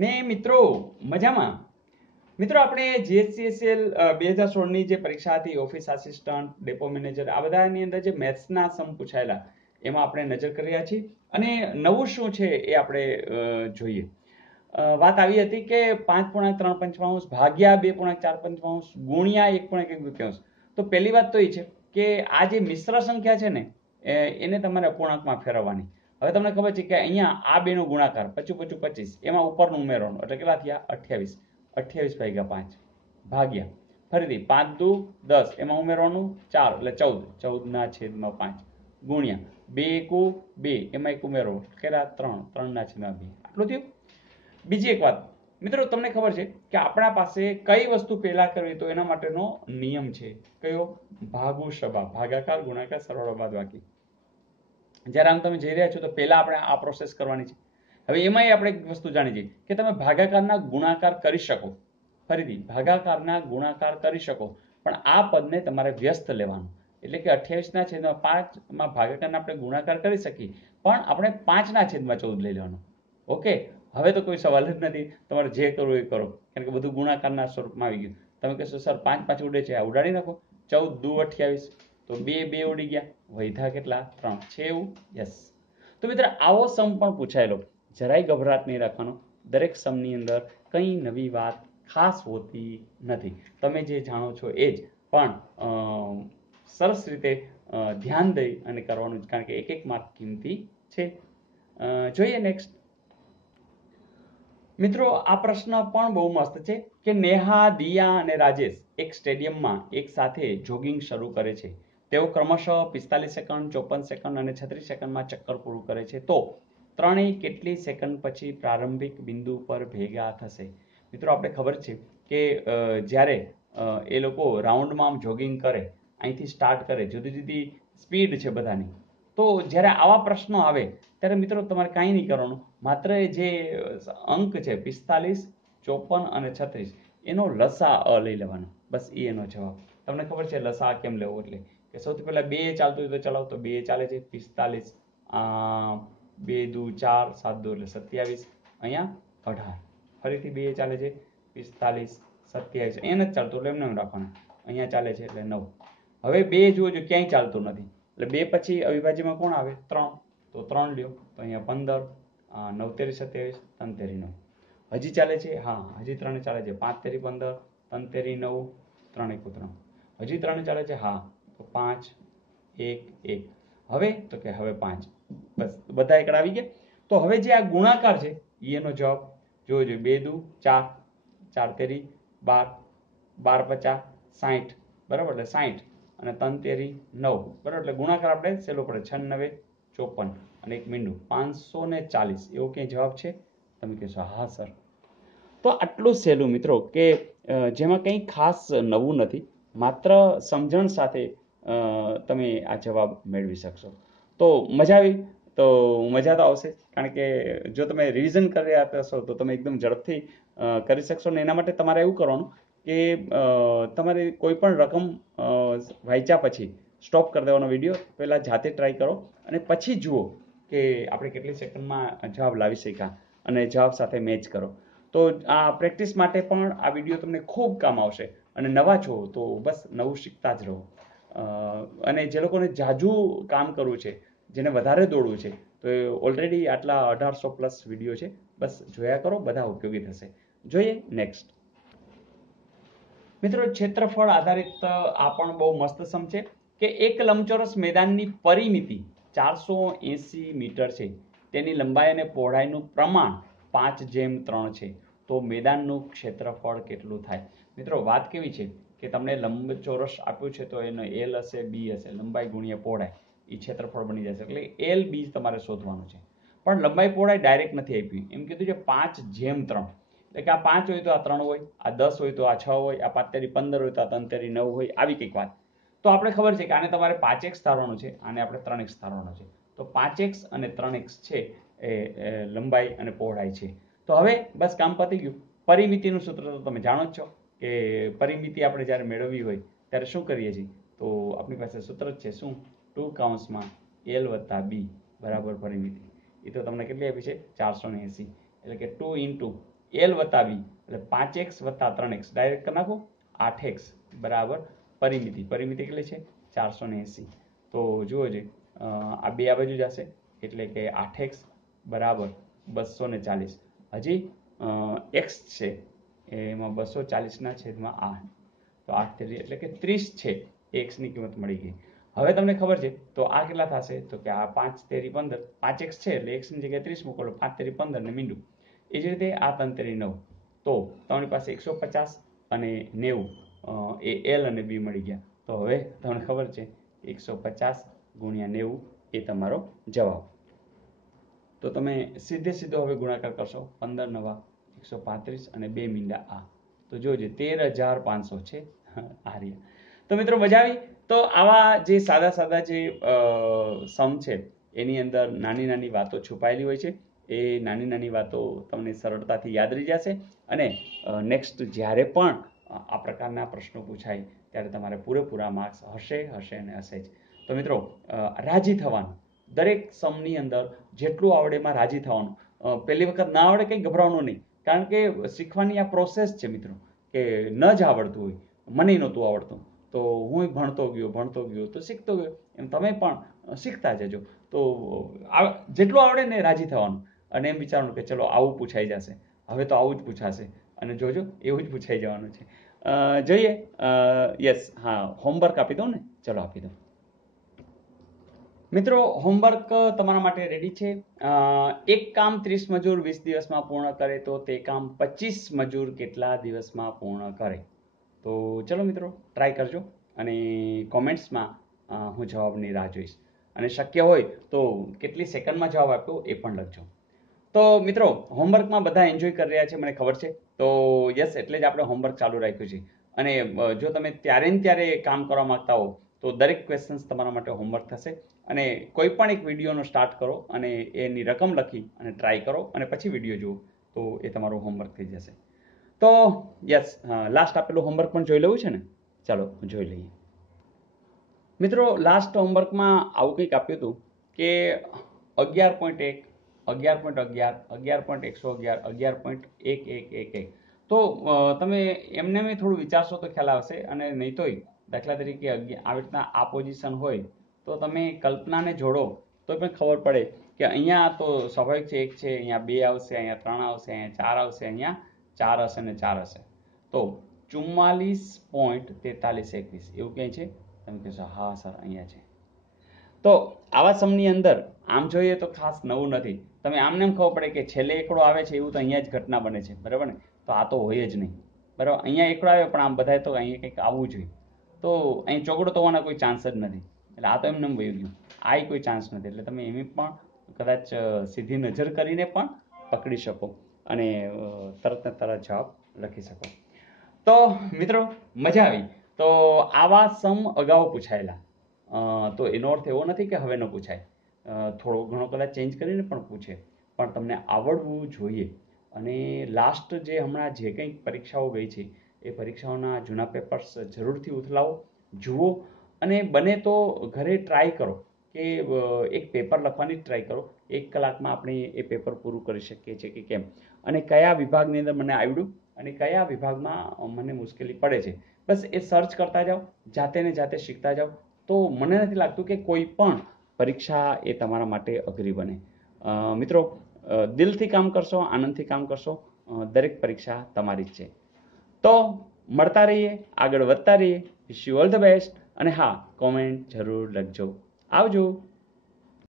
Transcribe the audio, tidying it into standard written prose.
ને મિત્રો મજામાં? મિત્રો આપણે જીએસસીએસએલ 2016 ની જે પરીક્ષા હતી, ઓફિસ આસિસ્ટન્ટ, ડેપો મેનેજર, આ બધાની અંદર જે મેથ્સના સમ પૂછાયેલા એમાં આપણે નજર કરી રહ્યા છીએ અને નવું શું છે એ આપણે જોઈએ. વાત આવી હતી કે 5.3 ભાગ્યા 2.4 ગુણ્યા 1.1. તો પહેલી વાત તો એ છે કે આ જે મિશ્ર સંખ્યા છે ને એને તમારે અપૂર્ણાંકમાં ફેરવવાની. હવે તમને ખબર છે કે અહીંયા આ બેનો ગુણાકાર 25 25 એમાં ઉપરનું ઉમેરવાનું એટલે કેટલા થયા 28. 28/5 ભાગ્યા ફરીથી 5 દુ 10 એમાં ઉમેરવાનું 4 એટલે 14. 14/5 ગુણ્યા 2 એકુ 2 એમાં એક ઉમેરો કેટલા 3 3/2 આટલું થયું. બીજી એક વાત મિત્રો, તમને ખબર છે કે આપણા પાસે કઈ વસ્તુ પહેલા કરવી તો એના માટેનો નિયમ છે કયો? ભાગુ સભા, ભાગાકાર ગુણાકાર સરવાળો બાદબાકી. જ્યારે આમ તમે જઈ રહ્યા છો તો પહેલા આપણે આ પ્રોસેસ કરવાની છે. હવે એમાંય આપણે એક વસ્તુ જાણી જઈએ કે તમે ભાગાકારના ગુણાકાર કરી શકો. ફરીથી ભાગાકારના ગુણાકાર કરી શકો, પણ આ પદને તમારે વ્યસ્ત લેવાનું. એટલે કે 28/5 ભાગાકારના આપણે ગુણાકાર કરી શકીએ, પણ આપણે 5/14 લઈ લેવાનું. ઓકે, હવે તો કોઈ સવાલ જ નથી. તમારે જે કરવું એ કરો, કારણ કે બધું ગુણાકારના સ્વરૂપમાં આવી ગયું. તમે કહેશો સર 5 5 ઉડે છે, આ ઉડાડી નાખો. 14 દુ 28 તો 2 ઉડી ગયા, વૈધા કેટલા 3 છે એવું? યસ. તો મિત્ર આવો સમ પણ પૂછાયેલો, જરાય ગભરાટ નહીં રાખવાનો. દરેક સમની અંદર કંઈ નવી વાત ખાસ હોતી નથી. તમે જે જાણો છો એ જ, પણ સરસ રીતે ધ્યાન દઈ અને કરવાનું, કારણ કે એક એક માર્ક કિંમતી છે. જોઈએ નેક્સ્ટ. મિત્રો આ પ્રશ્ન પણ બહુ મસ્ત છે કે નેહા, દિયા અને રાજેશ એક સ્ટેડિયમમાં એક સાથે જોગિંગ શરૂ કરે છે. તેઓ ક્રમશઃ 45 સેકન્ડ, 54 સેકન્ડ અને 36 સેકન્ડમાં ચક્કર પૂરું કરે છે. તો ત્રણેય કેટલી સેકન્ડ પછી પ્રારંભિક બિંદુ પર ભેગા થશે? મિત્રો આપણે ખબર છે કે જ્યારે એ લોકો રાઉન્ડમાં આમ જોગિંગ કરે, અહીંથી સ્ટાર્ટ કરે, જુદી જુદી સ્પીડ છે બધાની. તો જ્યારે આવા પ્રશ્નો આવે ત્યારે મિત્રો તમારે કાંઈ નહીં કરવાનું, માત્ર જે અંક છે 45, 54 અને 36 એનો લસા લઈ લેવાનો. બસ એનો જવાબ. તમને ખબર છે લસા કેમ લેવો? એટલે કે સૌથી પહેલા 2 ચાલતું હોય તો ચલાવો, તો 2 ચાલે છે. 45 2 દુ 4 7 દુ એટલે 27, અહીંયા 18. ફરીથી 2 ચાલે છે, 45 27 એને જ ચાલતું એટલે એમને રાખવાનું. અહીંયા ચાલે છે એટલે 9. હવે 2 જુઓ જો ક્યાંય ચાલતું નથી, એટલે 2 પછી અવિભાજ્યમાં કોણ આવે? 3. તો 3 લ્યો, તો અહીંયા 15, 9 તેરી 27, 3 તેરી 9. હજી ચાલે છે? હા, હજી 3 ચાલે છે. 5 તેરી 15, 3 તેરી 9, 3 એકુ 3. હજી 3 ચાલે છે? હા, તો 5 1 1. હવે તો કે હવે 5. બસ બધા એકડા આવી ગયા. તો હવે જે આ ગુણાકાર છે એનો જવાબ જોજો. 2 દુ 4, 4 તેરી 12, 12 50 60, બરાબર, એટલે 60 અને 3 તેરી 9, બરાબર, એટલે ગુણાકાર આપણે સહેલો પડે. 6 9 54 અને એક મીંડું 540. એવો ક્યાંય જવાબ છે? તમે કહેશો હા સર. તો આટલું સહેલું મિત્રો, કે જેમાં કંઈ ખાસ નવું નથી, માત્ર સમજણ સાથે તમે આ જવાબ મેળવી શકશો. તો મજા આવી? તો મજા તો આવશે, કારણ કે જો તમે રિવિઝન કરી રહ્યા હશો તો તમે એકદમ ઝડપથી કરી શકશો. ને એના માટે તમારે એવું કરવાનું કે તમારે કોઈ પણ રકમ વાંચ્યા પછી સ્ટોપ કરી દેવાનો વિડીયો, પહેલાં જાતે ટ્રાય કરો અને પછી જુઓ કે આપણે કેટલી સેકન્ડમાં જવાબ લાવી શક્યા અને જવાબ સાથે મેચ કરો. તો આ પ્રેક્ટિસ માટે પણ આ વિડીયો તમને ખૂબ કામ આવશે. અને નવા છો તો બસ નવું શીખતા જ રહો. અને જે લોકોને જાજુ કામ કરવું છે, જેને વધારે દોડવું છે, તો ઓલરેડી આટલા 1800+ વિડીયો છે, બસ જોયા કરો, બધા ઉપયોગી થશે. જોઈએ નેક્સ્ટ. મિત્રો ક્ષેત્રફળ આધારિત આ પણ બહુ મસ્ત સમ છે કે એક લંબચોરસ મેદાનની પરિમિતિ 480 મીટર છે. તેની લંબાઈ અને પહોળાઈનું પ્રમાણ 5:3 છે. તો મેદાનનું ક્ષેત્રફળ કેટલું થાય? મિત્રો વાત કેવી છે કે તમને લંબચોરસ આપ્યું છે તો એનો એલ હશે, બી હશે, લંબાઈ ગુણ્યા પહોળાઈ, એ ક્ષેત્રફળ બની જશે. એટલે એલ બી તમારે શોધવાનું છે. પણ લંબાઈ પહોળાઈ ડાયરેક્ટ નથી આપી, એમ કીધું છે 5:3. એટલે કે આ 5 હોય તો આ 3 હોય, આ 10 હોય તો આ 6 હોય, આ 5 તેરી 15 હોય તો આ 3 તેરી 9 હોય, આવી કંઈક વાત. તો આપણે ખબર છે કે આને તમારે 5x ધારવાનું છે, આને આપણે 3x ધારવાનું છે. તો 5x અને 3x છે એ લંબાઈ અને પહોળાઈ છે. તો હવે બસ કામ પતી ગયું. પરિમિતિનું સૂત્ર તો તમે જાણો જ છો કે પરિમિતિ આપણે જ્યારે મેળવવી હોય ત્યારે શું કરીએ છીએ? તો આપણી પાસે સૂત્ર જ છે શું? 2 L + B બરાબર પરિમિતિ. એ તો તમને કેટલી આપી છે? 480. એટલે કે 2 × એલ વત્તા બી એટલે 5x વત્તા 3x ડાયરેક્ટ કરી નાખો 8x બરાબર પરિમિતિ કેટલી છે 480 તો જુઓ છે આ બે આ બાજુ જશે એટલે કે 8x બરાબર 240 હજી x છે એમાં 240 ના છેદમાં 8 તો 8 તેરી એટલે કે 30 છે x ની કિંમત મળી ગઈ હવે તમને ખબર છે તો આ કેટલા થશે તો કે આ 5 તેરી 15 5x છે એટલે x ની જગ્યાએ 30 મૂકો 5 તેરી 15 ને મીંડું એ જ રીતે આ 3 તેરી 9 તો તમારી પાસે 150 અને 90 એ એલ અને બી મળી ગયા તો હવે તમને ખબર છે 150 ગુણ્યા 90 એ તમારો જવાબ તો તમે સીધો હવે ગુણાકાર કરશો 15 નવા 135 અને 2 મીંડા આ તો જોજો 13500 છે આ રહ્યા તો મિત્રો મજા આવી તો આવા જે સાદા જે સમ છે એની અંદર નાની વાતો છુપાયેલી હોય છે એ નાની વાતો તમને સરળતાથી યાદ રહી જશે અને નેક્સ્ટ જ્યારે પણ આ પ્રકારના પ્રશ્નો પૂછાય ત્યારે તમારે પૂરેપૂરા માર્ક્સ હશે અને હશે જ તો મિત્રો રાજી થવાનું દરેક સમની અંદર જેટલું આવડે એમાં રાજી થવાનું પહેલી વખત ના આવડે કંઈ ગભરાવાનું નહીં કારણ કે શીખવાની આ પ્રોસેસ છે મિત્રો કે ન જ આવડતું હોય મને નહોતું આવડતું તો હું ભણતો ગયો તો શીખતો ગયો એમ તમે પણ શીખતા જજો તો જેટલું આવડે ને રાજી થવાનું અને એમ વિચારવાનું કે ચલો આવું પૂછાઈ જશે હવે તો આવું જ પૂછાશે અને જોજો એવું જ પૂછાઈ જવાનું છે જોઈએ યસ હા હોમવર્ક આપી દો ને ચલો આપી દો મિત્રો હોમવર્ક તમારા માટે રેડી છે એક કામ 30 મજૂર 20 દિવસમાં પૂર્ણ કરે તો તે કામ 25 મજૂર કેટલા દિવસમાં પૂર્ણ કરે તો ચલો મિત્રો ટ્રાય કરજો અને કોમેન્ટ્સમાં હું જવાબની રાહ જોઈશ અને શક્ય હોય તો કેટલી સેકન્ડમાં જવાબ આપ્યો એ પણ લખજો તો મિત્રો હોમવર્કમાં બધા એન્જોય કરી રહ્યા છે મને ખબર છે તો યસ એટલે જ આપણે હોમવર્ક ચાલુ રાખ્યું છે અને જો તમે ત્યારે ને ત્યારે કામ કરવા માંગતા હો તો દરેક ક્વેશ્ચન્સ તમારા માટે હોમવર્ક થશે અને કોઈ પણ એક વિડીયોનો સ્ટાર્ટ કરો અને એની રકમ લખી અને ટ્રાય કરો અને પછી વિડીયો જુઓ તો એ તમારું હોમવર્ક થઈ જશે તો યસ લાસ્ટ આપેલું હોમવર્ક પણ જોઈ લેવું છે ને ચાલો જોઈ લઈએ મિત્રો લાસ્ટ હોમવર્કમાં આવું કંઈક આપ્યું હતું કે 11.1 11.11 11.111 11.1111 તો તમે એમને મેં થોડું વિચારશો તો ખ્યાલ આવશે અને નહીં તોય દાખલા તરીકે આવી રીતના આ પોઝિશન હોય તો તમે કલ્પનાને જોડો તો પણ ખબર પડે કે અહીંયા તો સ્વાભાવિક છે 1 છે અહીંયા 2 આવશે અહીંયા 3 આવશે અહીંયા 4 આવશે અહીંયા 4 હશે ને 4 હશે તો 44.4321 એવું ક્યાંય છે તમે કહેશો હા સર અહીંયા છે તો આવા સમની અંદર આમ જોઈએ તો ખાસ નવું નથી તમે આમને એમ ખબર પડે કે છેલ્લે એકડો આવે છે એવું તો અહીંયા જ ઘટના બને છે બરાબર ને તો આ તો હોય જ નહીં બરાબર અહીંયા એકડો આવે પણ આમ બધાય તો અહીંયા કંઈક આવવું જોઈએ તો અહીં ચોગડો થવાના કોઈ ચાન્સ જ નથી એટલે આ તો એમને વહી ગયું આ કોઈ ચાન્સ નથી એટલે તમે એમ પણ કદાચ સીધી નજર કરીને પણ પકડી શકો અને તરત ને તરત જવાબ લખી શકો તો મિત્રો મજા આવી તો આવા સમ અગાઉ પૂછાયેલા તો એનો અર્થ એવો નથી કે હવે ન પૂછાય થોડો ઘણો કદાચ ચેન્જ કરીને પણ પૂછે પણ તમને આવડવું જોઈએ અને લાસ્ટ જે હમણાં જે કંઈક પરીક્ષાઓ ગઈ છે એ પરીક્ષાઓના જૂના પેપર્સ જરૂરથી ઉથલાવો જુઓ અને બને તો ઘરે ટ્રાય કરો કે એક પેપર લખવાની ટ્રાય કરો 1 કલાકમાં આપણે એ પેપર પૂરું કરી શકીએ છીએ કે કેમ અને કયા વિભાગની અંદર મને આવડ્યું અને કયા વિભાગમાં મને મુશ્કેલી પડે છે બસ એ સર્ચ કરતા જાઓ જાતે ને જાતે શીખતા જાઓ તો મને નથી લાગતું કે કોઈ પણ પરીક્ષા એ તમારા માટે અઘરી બને મિત્રો દિલથી કામ કરશો આનંદથી કામ કરશો દરેક પરીક્ષા તમારી જ છે તો મળતા રહીએ આગળ વધતા રહીએ wish you all the best અને હા કોમેન્ટ જરૂર લખજો આવજો